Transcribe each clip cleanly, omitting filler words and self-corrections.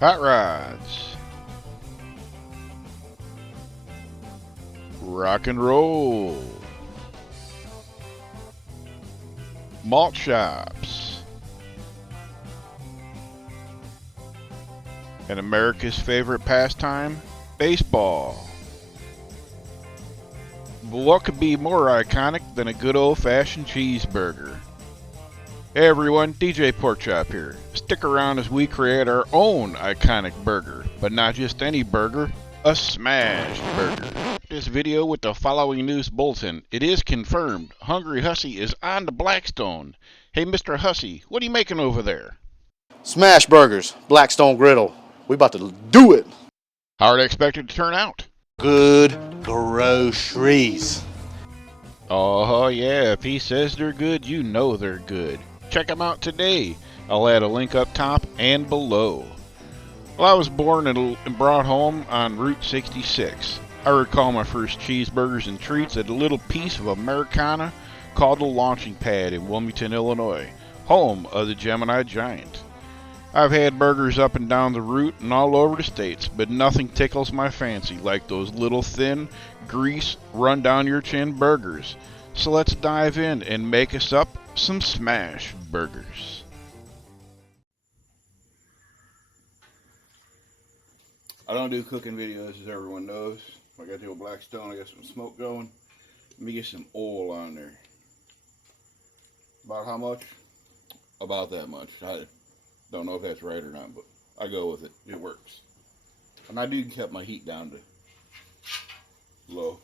Hot rods, rock and roll, malt shops, and America's favorite pastime, baseball. But what could be more iconic than a good old-fashioned cheeseburger? Hey everyone, DJ Porkchop here. Stick around as we create our own iconic burger, but not just any burger, a smashed burger. This video with the following news bulletin. It is confirmed, Hungry Hussy is on the Blackstone. Hey Mr. Hussy, what are you making over there? Smash burgers, Blackstone griddle. We about to do it. How are they expected to turn out? Good groceries. Oh yeah, if he says they're good, you know they're good. Check them out today. I'll add a link up top and below. Well, I was born and brought home on Route 66. I recall my first cheeseburgers and treats at a little piece of Americana called the Launching Pad in Wilmington, Illinois, home of the Gemini Giant. I've had burgers up and down the route and all over the states, but nothing tickles my fancy like those little thin, grease, run down your chin burgers. So let's dive in and make us up some smash burgers. I don't do cooking videos, as everyone knows. I got the old Blackstone, I got some smoke going. Let me get some oil on there. About how much? About that much. I don't know if that's right or not, but I go with it. It works. And I do keep my heat down to low.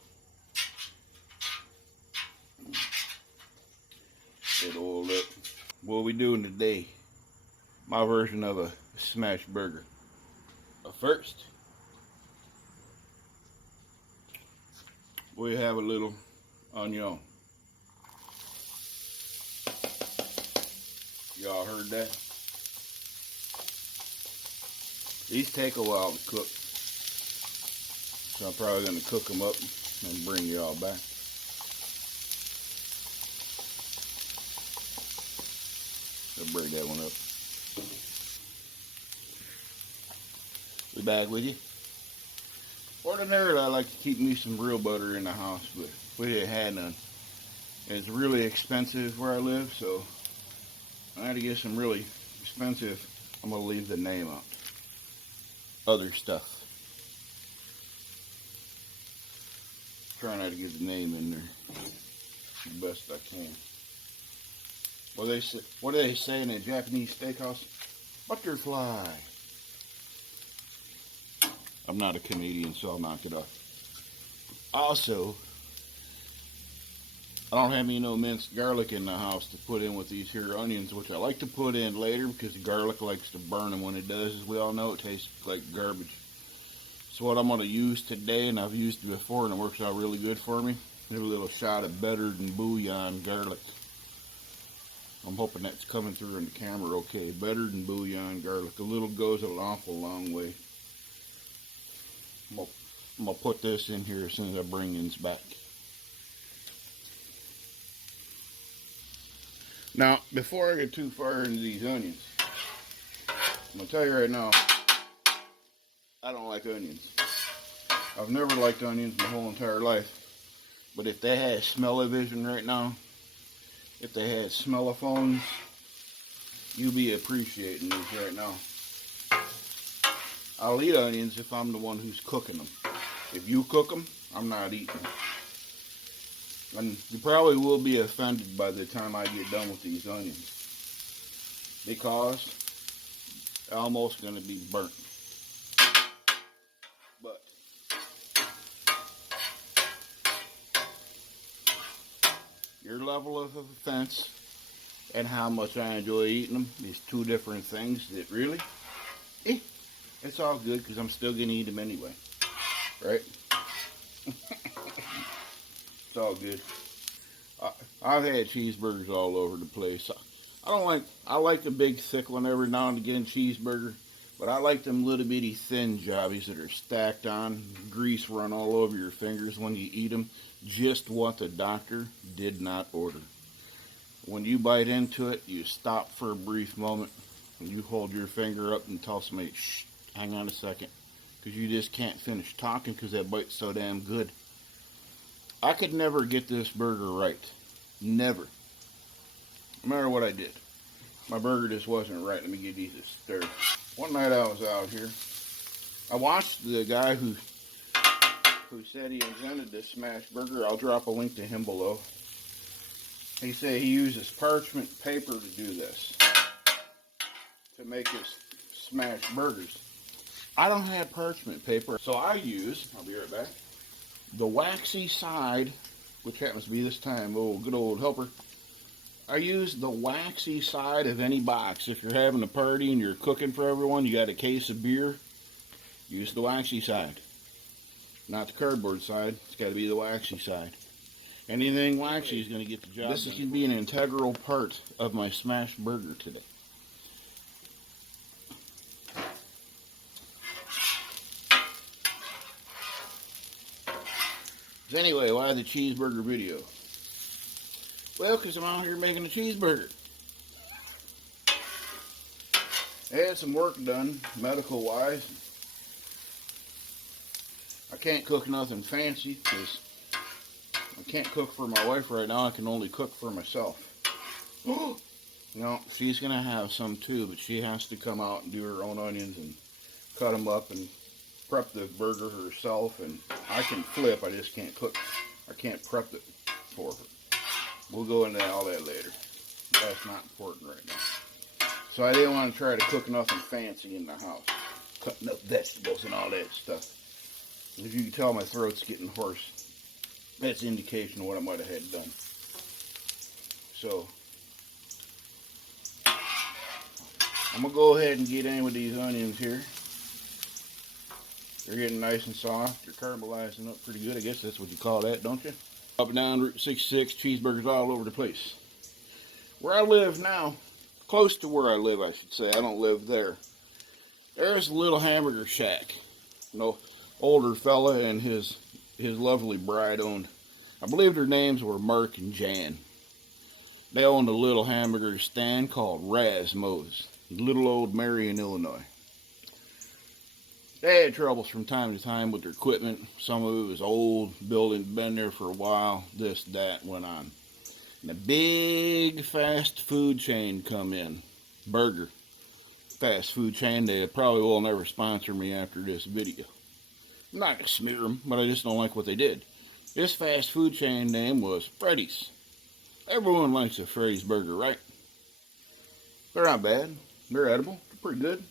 Get oiled up. What are we doing today? My version of a smash burger. But first, we have a little onion. Y'all heard that? These take a while to cook, so I'm probably going to cook them up and bring y'all back. I'll break that one up. We back with you. Ordinarily, I like to keep me some real butter in the house, but we didn't have none. It's really expensive where I live, so I had to get some really expensive. I'm going to leave the name out. Other stuff. Try not to get the name in there the best I can. What do they say in a Japanese steakhouse? Butterfly. I'm not a comedian, so I'll knock it off. Also, I don't have any no minced garlic in the house to put in with these here onions, which I like to put in later because the garlic likes to burn, and when it does, as we all know, it tastes like garbage. So what I'm going to use today, and I've used it before, and it works out really good for me, is a little shot of better than bouillon garlic. I'm hoping that's coming through in the camera okay. Better than bouillon garlic. A little goes an awful long way. I'm going to put this in here as soon as I bring these back. Now, before I get too far into these onions, I'm going to tell you right now, I don't like onions. I've never liked onions my whole entire life. But if they had smell-o-vision right now, if they had smell-o-phones, you'd be appreciating these right now. I'll eat onions if I'm the one who's cooking them. If you cook them, I'm not eating them. And you probably will be offended by the time I get done with these onions, because they're almost going to be burnt. But your level of offense and how much I enjoy eating them is two different things that really, it's all good because I'm still going to eat them anyway, right? It's all good. I've had cheeseburgers all over the place. I like the big thick one every now and again, cheeseburger, but I like them little bitty thin jobbies that are stacked on, grease run all over your fingers when you eat them, just what the doctor did not order. When you bite into it, you stop for a brief moment, and you hold your finger up and tell somebody, shh, hang on a second, because you just can't finish talking because that bite's so damn good. I could never get this burger right. Never. No matter what I did. My burger just wasn't right. Let me give these a stir. One night I was out here. I watched the guy who said he invented this smash burger. I'll drop a link to him below. He said he uses parchment paper to do this, to make his smash burgers. I don't have parchment paper, so I use, I'll be right back, the waxy side, which happens to be this time, oh, good old helper. I use the waxy side of any box. If you're having a party and you're cooking for everyone, you got a case of beer, use the waxy side. Not the cardboard side, it's got to be the waxy side. Anything waxy is going to get the job. This is going to be an integral part of my smashed burger today. So anyway, why the cheeseburger video? Well, because I'm out here making a cheeseburger. I had some work done, medical-wise. I can't cook nothing fancy, because I can't cook for my wife right now. I can only cook for myself. No, she's going to have some too, but she has to come out and do her own onions and cut them up and prep the burger herself. And I can flip, I just can't cook. I can't prep it for her. We'll go into all that later. That's not important right now. So I didn't want to try to cook nothing fancy in the house. Cutting up vegetables and all that stuff. As you can tell, my throat's getting hoarse. That's an indication of what I might have had done. So, I'm going to go ahead and get in with these onions here. They're getting nice and soft. They're caramelizing up pretty good. I guess that's what you call that, don't you? Up and down Route 66, cheeseburgers all over the place. Where I live now, close to where I live, I should say. I don't live there. There's a little hamburger shack. You know, older fella and his lovely bride owned. I believe their names were Mark and Jan. They owned a little hamburger stand called Rasmo's, little old Marion, Illinois. They had troubles from time to time with their equipment. Some of it was old, building, been there for a while, this, that, went on. And a big fast food chain come in, burger fast food chain. They probably will never sponsor me after this video. I'm not going to smear them, but I just don't like what they did. This fast food chain name was Freddy's. Everyone likes a Freddy's burger, right? They're not bad. They're edible. They're pretty good.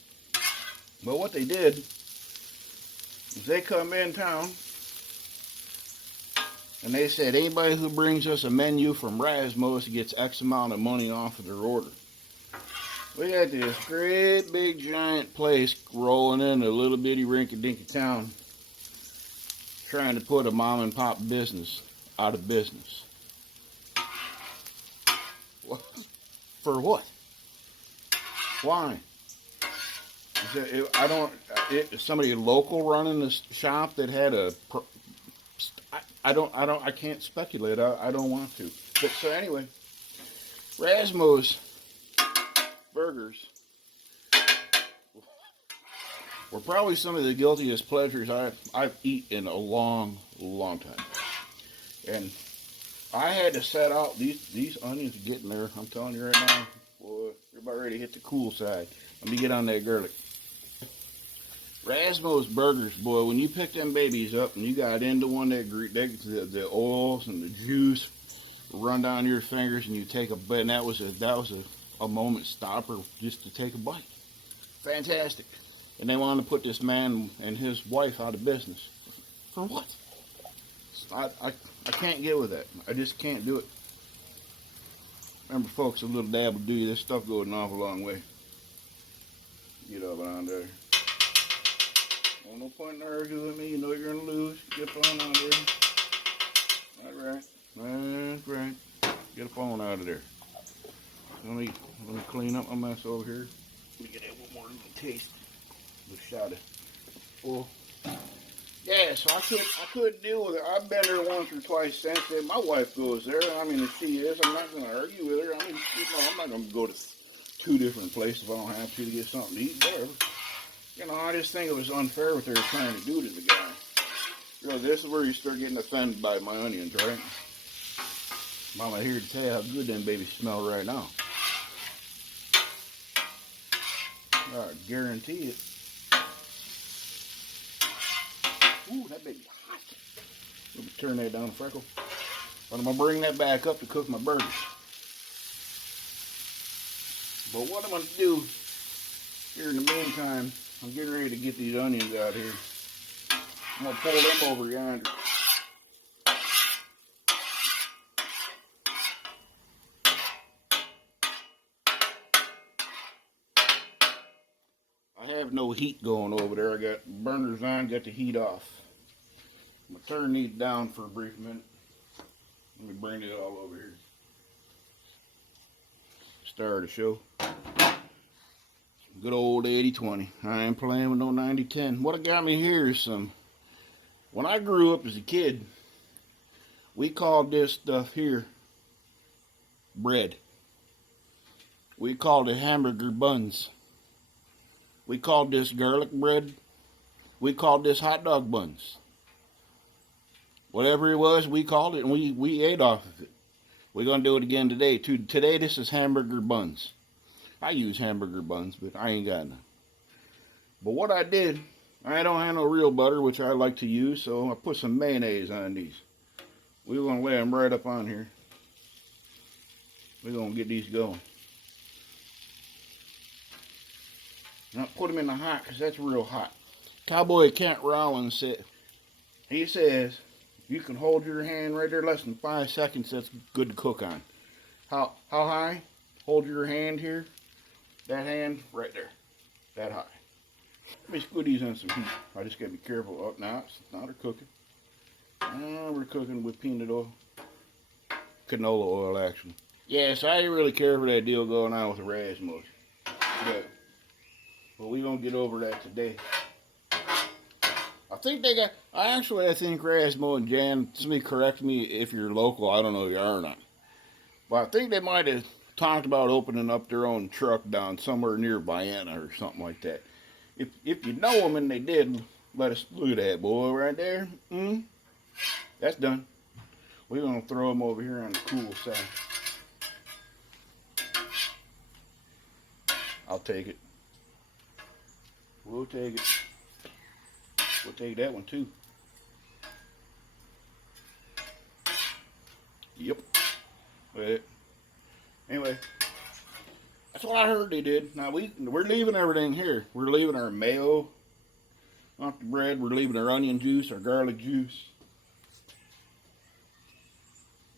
But what they did is they come in town and they said anybody who brings us a menu from Rasmus gets X amount of money off of their order. We got this great big giant place rolling in a little bitty rinky-dinky town trying to put a mom and pop business out of business. What? For what? Why? Is somebody local running this shop that had a? I can't speculate. I don't want to. But so anyway, Rasmus burgers were probably some of the guiltiest pleasures I've eaten in a long, long time. And I had to set out these onions are getting there. I'm telling you right now, boy, they're about ready to hit the cool side. Let me get on that garlic. Rasmus burgers, boy, when you pick them babies up and you got into one the oils and the juice run down your fingers and you take a bite, and that was a moment stopper just to take a bite. Fantastic. And they wanted to put this man and his wife out of business. For what? I can't get with that. I just can't do it. Remember, folks, a little dab will do you. This stuff goes an awful long way. Get up on there. Oh, no point in arguing with me. You know you're going to lose. Get up on out of there. All right. That's right. Get up on out of there. Let me clean up my mess over here. Let me get that one more taste. The shot of. Oh. Yeah, so I couldn't deal with it. I've been there once or twice since then. My wife goes there. I mean, if she is, I'm not going to argue with her. I mean, I'm not going to go to two different places if I don't have to get something to eat. Whatever. You know, I just think it was unfair what they were trying to do to the guy. You know, this is where you start getting offended by my onions, right? Mama here to tell you how good them babies smell right now. I guarantee it. Ooh, that baby's hot. Let me turn that down a freckle. But I'm going to bring that back up to cook my burgers. But what I'm going to do here in the meantime, I'm getting ready to get these onions out here. I'm going to pull them over yonder. I have no heat going over there. I got burners on, got the heat off. I'm going to turn these down for a brief minute. Let me bring it all over here. Star of the show. Good old 80-20. I ain't playing with no 90-10. What got me here is some... When I grew up as a kid, we called this stuff here bread. We called it hamburger buns. We called this garlic bread. We called this hot dog buns. Whatever it was, we called it, and we ate off of it. We're going to do it again today. Today, this is hamburger buns. I use hamburger buns, but I ain't got none. But what I did, I don't have no real butter, which I like to use, so I put some mayonnaise on these. We're going to lay them right up on here. We're going to get these going. Not put them in the hot, because that's real hot. Cowboy Kent Rollins said, he says, you can hold your hand right there less than 5 seconds, that's good to cook on. How high? Hold your hand here. That hand right there. That high. Let me squid these on some heat. I just gotta be careful. Oh, now it's not cooking. We're cooking with peanut oil. Canola oil, actually. Yeah, so I didn't really care for that deal going on with the raspberry. But we gonna get over that today. I think they got. I think Rasmo and Jan. Somebody correct me if you're local. I don't know if you are or not. But I think they might have talked about opening up their own truck down somewhere near Vienna or something like that. If you know them and they did, let us look at that boy right there. That's done. We're gonna throw them over here on the cool side. I'll take it. We'll take it. We'll take that one too. Yep. But anyway, that's what I heard they did. Now we're leaving everything here. We're leaving our mayo off the bread. We're leaving our onion juice, our garlic juice,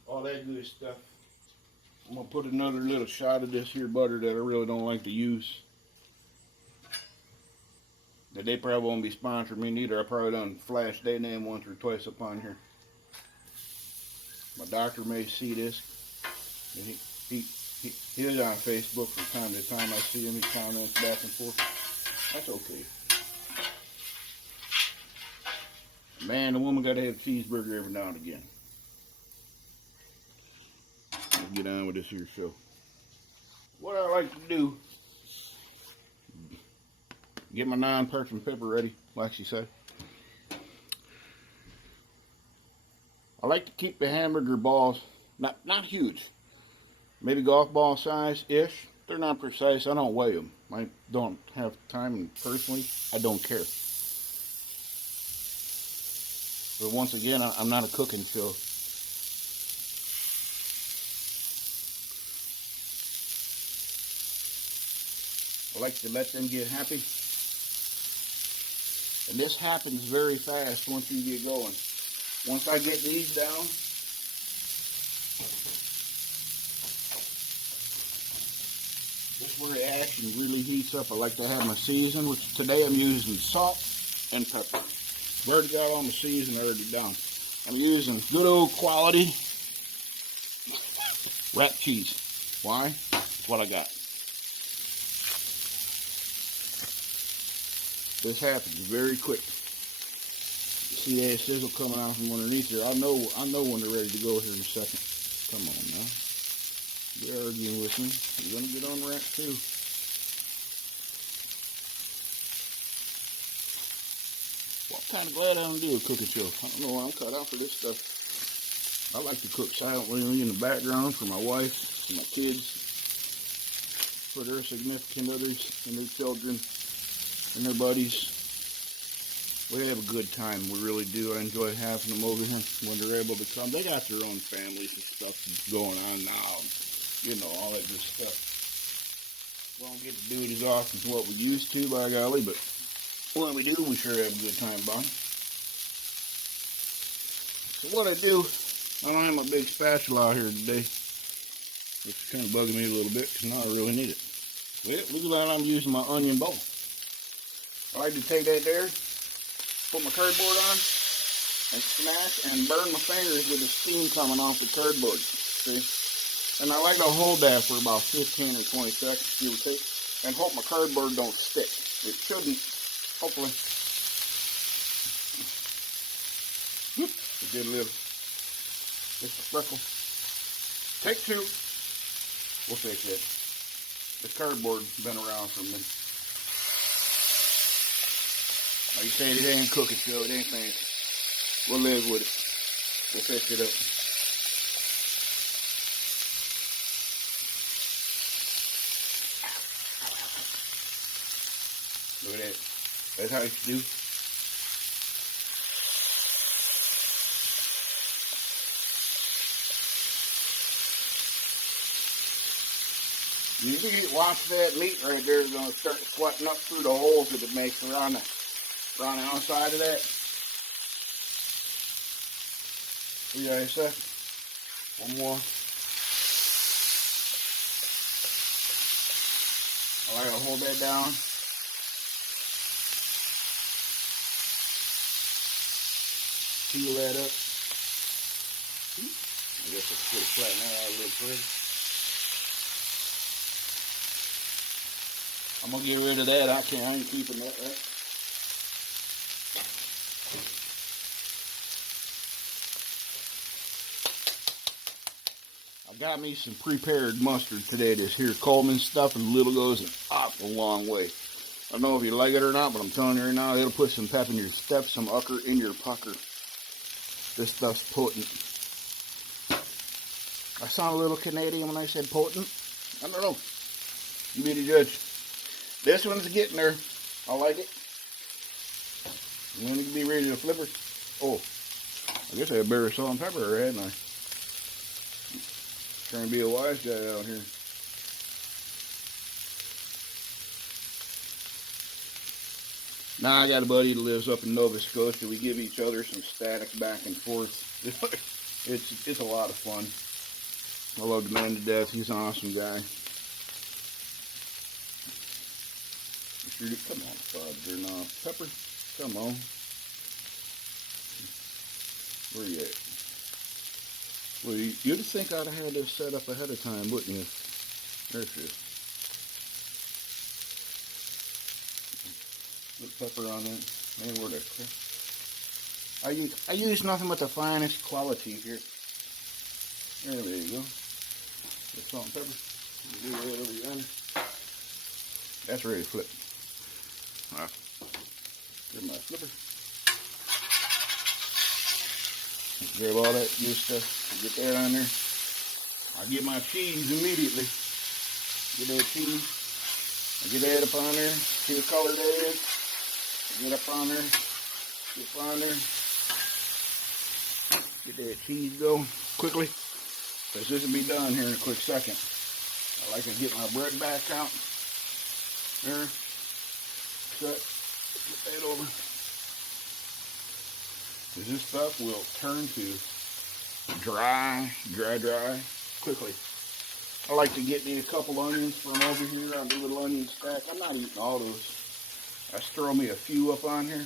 all that good stuff. I'm gonna put another little shot of this here butter that I really don't like to use. That they probably won't be sponsoring me neither. I probably done flashed their name once or twice up on here. My doctor may see this. He's on Facebook from time to time. I see him. He comments back and forth. That's okay. Man, the woman got to have a cheeseburger every now and again. Let's get on with this here show. What I like to do, get my non-perch pepper ready, like she said. I like to keep the hamburger balls not huge. Maybe golf ball size-ish. They're not precise. I don't weigh them. I don't have time, and personally, I don't care. But once again, I'm not a cooking show. I like to let them get happy. And this happens very fast once you get going. Once I get these down, this is where the action really heats up. I like to have my season, which today I'm using salt and pepper. I've already got all my season already done. I'm using good old quality wrapped cheese. Why? That's what I got. This happens very quick. You see that sizzle coming out from underneath here. I know when they're ready to go here in a second. Come on now. You're arguing with me. You're gonna get on wrap too. kind of glad I don't do a cooking show. I don't know why I'm cut out for this stuff. I like to cook silently in the background for my wife, for my kids, for their significant others and their children and their buddies. We have a good time. We really do. I enjoy having them over here when they're able to come. They got their own families and stuff going on now. You know, all that good stuff. We don't get to do it as often as what we used to, by golly, but when we do, we sure have a good time, Bob. So what I do, I don't have my big spatula out here today. It's kind of bugging me a little bit because now I really need it. Well, look at that, I'm using my onion bowl. I like to take that there, put my cardboard on, and smash and burn my fingers with the steam coming off the cardboard. See? And I like to hold that for about 15 or 20 seconds, give or take, and hope my cardboard don't stick. It shouldn't, hopefully. It did a little. Just a freckle. Take two. We'll fix it. The cardboard's been around for a minute. Like you said, it ain't cooking show, it ain't fancy. We'll live with it. We'll fix it up. Look at that. That's how you do. You watch that meat right there is going to start sweating up through the holes that it makes around the outside of that. See what I said? One more. I like to hold that down. Peel that up. I guess I should have flattened that out a little further. I'm gonna get rid of that. I ain't keeping that. Right? I got me some prepared mustard today. This here Coleman stuff, and little goes an awful long way. I don't know if you like it or not, but I'm telling you right now, it'll put some pep in your step, some ucker in your pucker. This stuff's potent. I sound a little Canadian when I said potent. I don't know. You be the judge. This one's getting there. I like it. And then you can be ready to flip her. Oh, I guess I had better salt and pepper, hadn't I? Trying to be a wise guy out here. Now I got a buddy that lives up in Nova Scotia. We give each other some static back and forth. It's a lot of fun. I love the man to death. He's an awesome guy. Come on, fudge or not. Pepper, come on. Where you at? Well, you'd think I'd have had this set up ahead of time, wouldn't you? There she is. Put pepper on that. Man, where that crap? I use nothing but the finest quality here. There you go. The salt and pepper. Do that over the end. That's ready to flip. Alright. Get my flipper. Grab all that good stuff. Get that on there. I get my cheese immediately. Get that cheese. I get that up on there. See what color that is? Get up on there. Get up on there. Get that cheese going quickly. Because this will be done here in a quick second. I like to get my bread back out. There. Cut. Get that over. Because this stuff will turn to dry quickly. I like to get me a couple onions from over here on the little onion stack. I'm not eating all those. I just throw me a few up on here.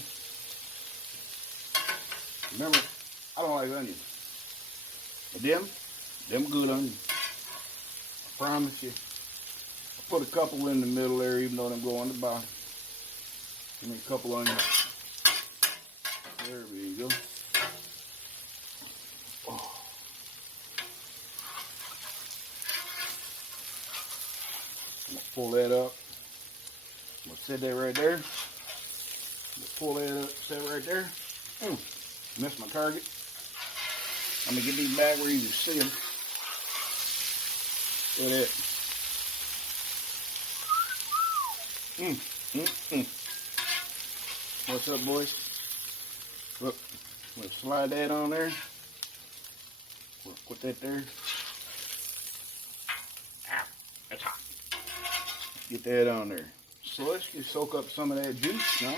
Remember, I don't like onions. But them good onions. I promise you. I put a couple in the middle there, even though I'm going to the bottom. Give me a couple onions. There we go. Oh. I'm going to pull that up. I'm going to set that right there. Pull that up, set right there. Missed my target. I'm gonna get these back where you can see them. Look at that. What's up, boys? Look, let's slide that on there. We'll put that there. Ow, that's hot. Get that on there. So let's just soak up some of that juice now.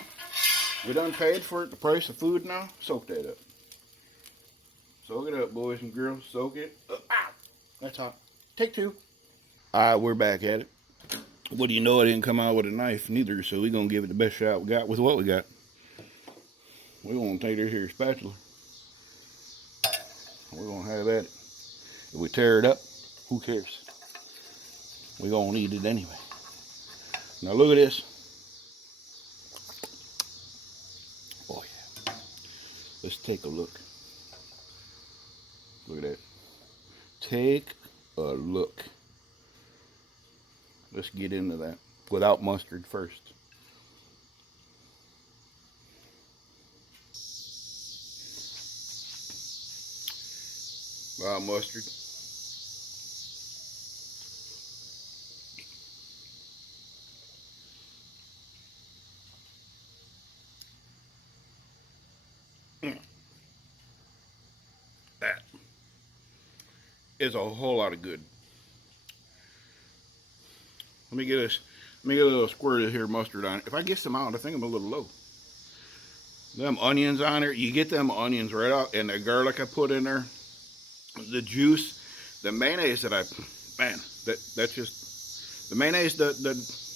We done paid for it, the price of food now. Soak that up. Soak it up, boys and girls. Soak it up. Ow, that's hot. Take two. Alright, we're back at it. What do you know, I didn't come out with a knife neither, so we're going to give it the best shot we got with what we got. We're going to take this here spatula. We're going to have at it. If we tear it up, who cares? We're going to eat it anyway. Now look at this. Oh yeah. Let's take a look. Look at that. Take a look. Let's get into that without mustard first. Without mustard. That is a whole lot of good. Let me get a little squirt of here mustard on it. If I get some out, I think I'm a little low. Them onions on there, you get them onions right out, and the garlic I put in there, the juice, the mayonnaise that that's just the mayonnaise.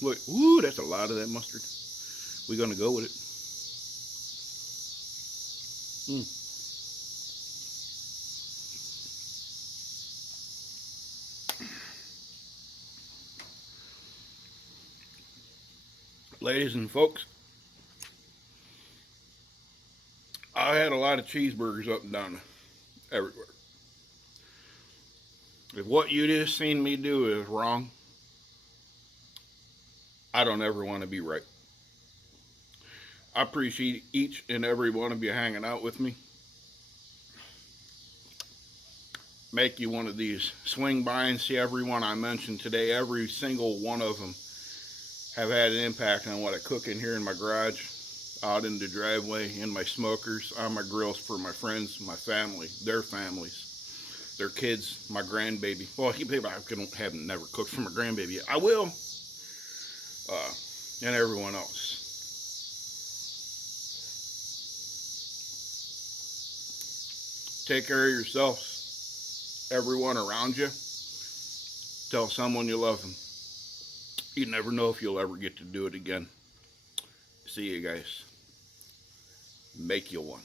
Look, ooh, that's a lot of that mustard. We're gonna go with it. Ladies and folks, I had a lot of cheeseburgers up and down everywhere. If what you just seen me do is wrong, I don't ever want to be right. I appreciate each and every one of you hanging out with me. Make you one of these. Swing by and see everyone I mentioned today. Every single one of them have had an impact on what I cook in here in my garage, out in the driveway, in my smokers, on my grills for my friends, my family, their families, their kids, my grandbaby. Well, I haven't never cooked for my grandbaby yet. I will. And everyone else. Take care of yourselves, everyone around you. Tell someone you love them. You never know if you'll ever get to do it again. See you guys. Make you one.